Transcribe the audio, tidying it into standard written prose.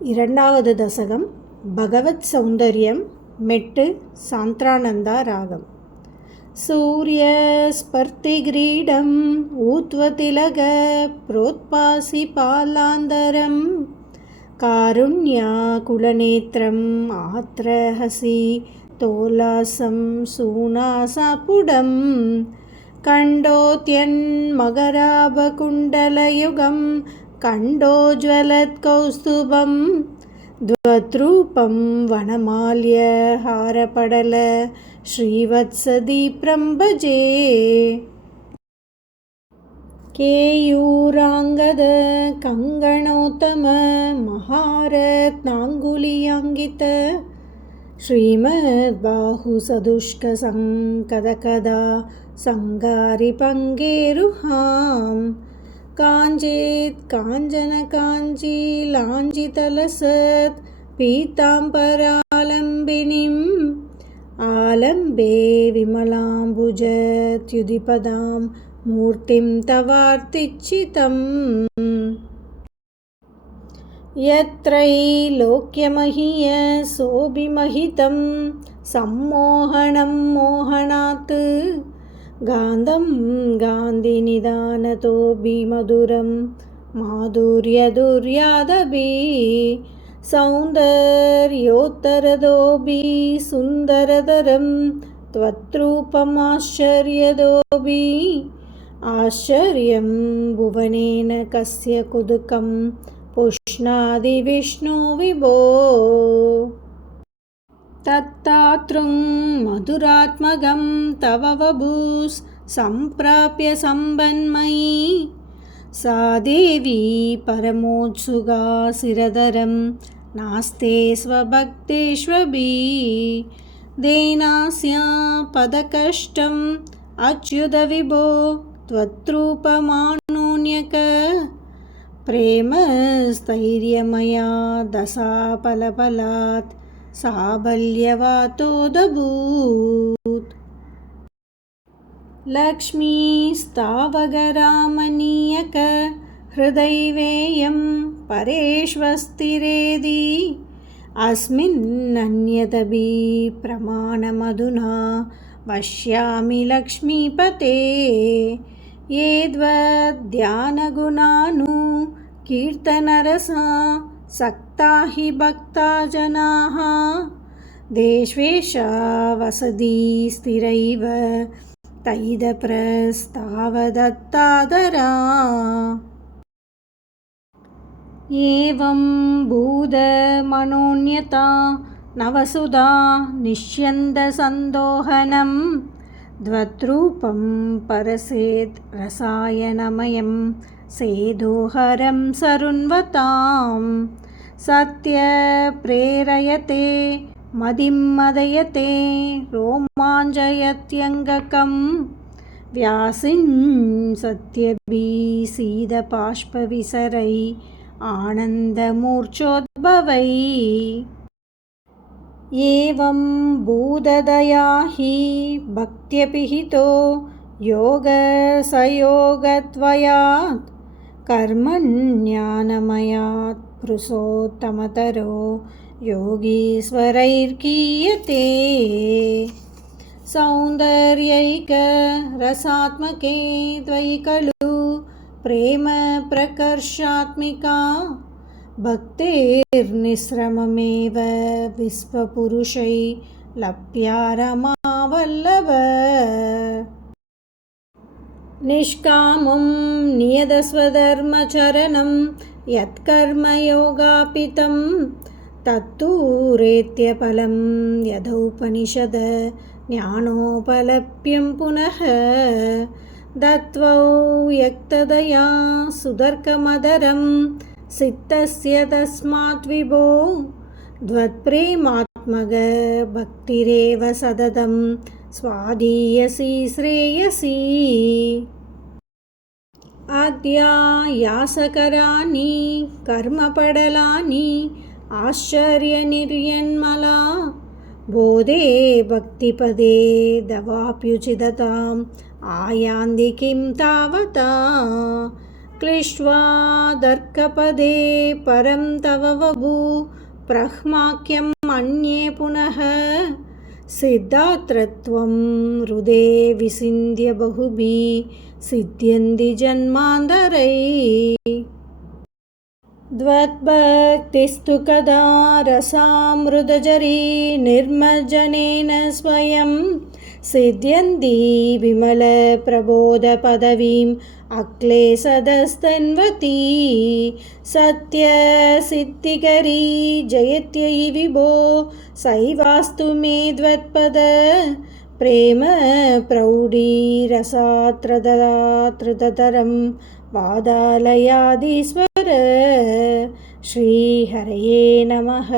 இரண்டாவது தசகம் பகவத் சௌந்தர்யம் மெட்டு சாந்திரானந்தா ராகம். சூரிய ஸ்பர்த்திகிரீடம் ஊத்வதிலக புரோத்பாசி பாலாந்தரம் காருண்யா குலநேத்ரம் ஆத்ரஹசி தோலாசம் சூனாசாపుடம் கண்டோத்யன் மகராபகுண்டலயுகம் కండోజ్వలత్కౌస్తుభం ద్వద్రూపం వనమాల్య హారపడల శ్రీవత్సదీప్రం భజే. కేయూరాంగద కంగణోత్తమ మహారత్నాంగులీయాంగిత శ్రీమద్బాహుసదుష్క సంకదకదా సంగారి పంగేరుహాం కాంచేత్ కాంచన కాంచీ లాంఛితలసత్ పీతాంబరాలంబినిం ఆలంబే విమలాంబుజత్యుదిపదాం మూర్తిం తవార్తిచ్చితం. యత్రైలోక్యమహీయ శోభిమహితం సమ్మోహనం మోహనాత్ గాంధం గాంధినిదానతో మధురం మాధుర్యదుర్యాదభి సౌందర్యోత్తరదోభి సుందరతరం త్వత్రూపమాశ్చర్యదోభి ఆశ్చర్యం భువనేన కస్య కుదుకం పుష్ణాది విష్ణు విభో. తత్తాతృం మధురాత్మగం తవ వభూస్ సంప్రాప్య సంబన్మయీ సా దేవీ పరమోత్సుగా శిరధరం నాస్తే స్వభక్తేష్వభి దేనాస్యా పదకష్టం అచ్యుత విభో త్వత్రూపమానోన్యక ప్రేమ స్థైర్యమయా దశాఫలఫలాత్ సాబల్యవాతోదభూత్. లక్ష్మీస్తావగరామనీయక హృదైవేయం పరేష్వస్తిరేది అస్మిన్నన్యతభి ప్రమాణమధునా వశ్యామి లక్ష్మీపతే. ఏద్వద్ధ్యానగుణాను కీర్తనరసా సక్తా హి భక్తా జనాః దేశేషా వసతి స్థిరైవ తైదప్రస్తావదత్తాదరా. ఏవం భూతమనోన్యతా నవసుధా నిష్యంద సందోహనం ద్వద్రూపం పరసేత్ రసాయనమయం సేదోహరం సరున్వతాం. సత్య ప్రేరయతే మదిం మదయతే రోమాంచయత్యంగకం వ్యాసిన్ సత్యభీసీదపాష్పవిసరై ఆనందమూర్ఛోద్భవై. ఏవం భూతదయా హి భక్త్యపిహితో యోగసయోగత్వయాత్ కర్మణ్యానమయాత్ పురుషోత్తమతరో యోగీశ్వరైర్గీయతే. సౌందర్యైక రసాత్మకే త్వయి ఖలు ప్రేమ ప్రకర్షాత్మికా భక్తేర్నిశ్రమమేవ విశ్వపురుషై లప్యా రమావల్లభ. నిష్కామం నియతస్వధర్మచరణం యత్కర్మయోగాపితం తత్తూరేత్యఫలం యథోపనిషద జ్ఞానోపలభ్యం పునః. దత్వౌ సుదర్కమదరం సిత్తస్య తస్మాత్ విభో ద్వత్ప్రేమాత్మగ భక్తిరేవ సదతం స్వాధీయసి శ్రేయసి. ఆద్యాయాసకరాణి కర్మపడలాని ఆశ్చర్యనిర్యన్మలా బోధే భక్తిపదే దవాప్యుచిదతాం ఆయాంది కిం తావతా. क्लिष्ट्वा दर्कपदे परं तव वभू ब्रह्माख्यम् अन्ये पुनः सिद्धात्रत्वं हृदे विसिन्ध्य बहुभिः सिद्ध्यन्ति जन्मान्तरैः द्वद्भक्तिस्तु कदा रसामृतजरी निर्मज्जनेन स्वयं सिद्ध्यन्ति विमलप्रबोधपदवीम् अक्लेशदस्तन्वती सत्यसिद्धिकरी जयत्यै विभो सैवास्तु मे त्वत्पद प्रेम प्रौढीरसात्रतरं वादालयाधीश्वर श्रीहरये नमः।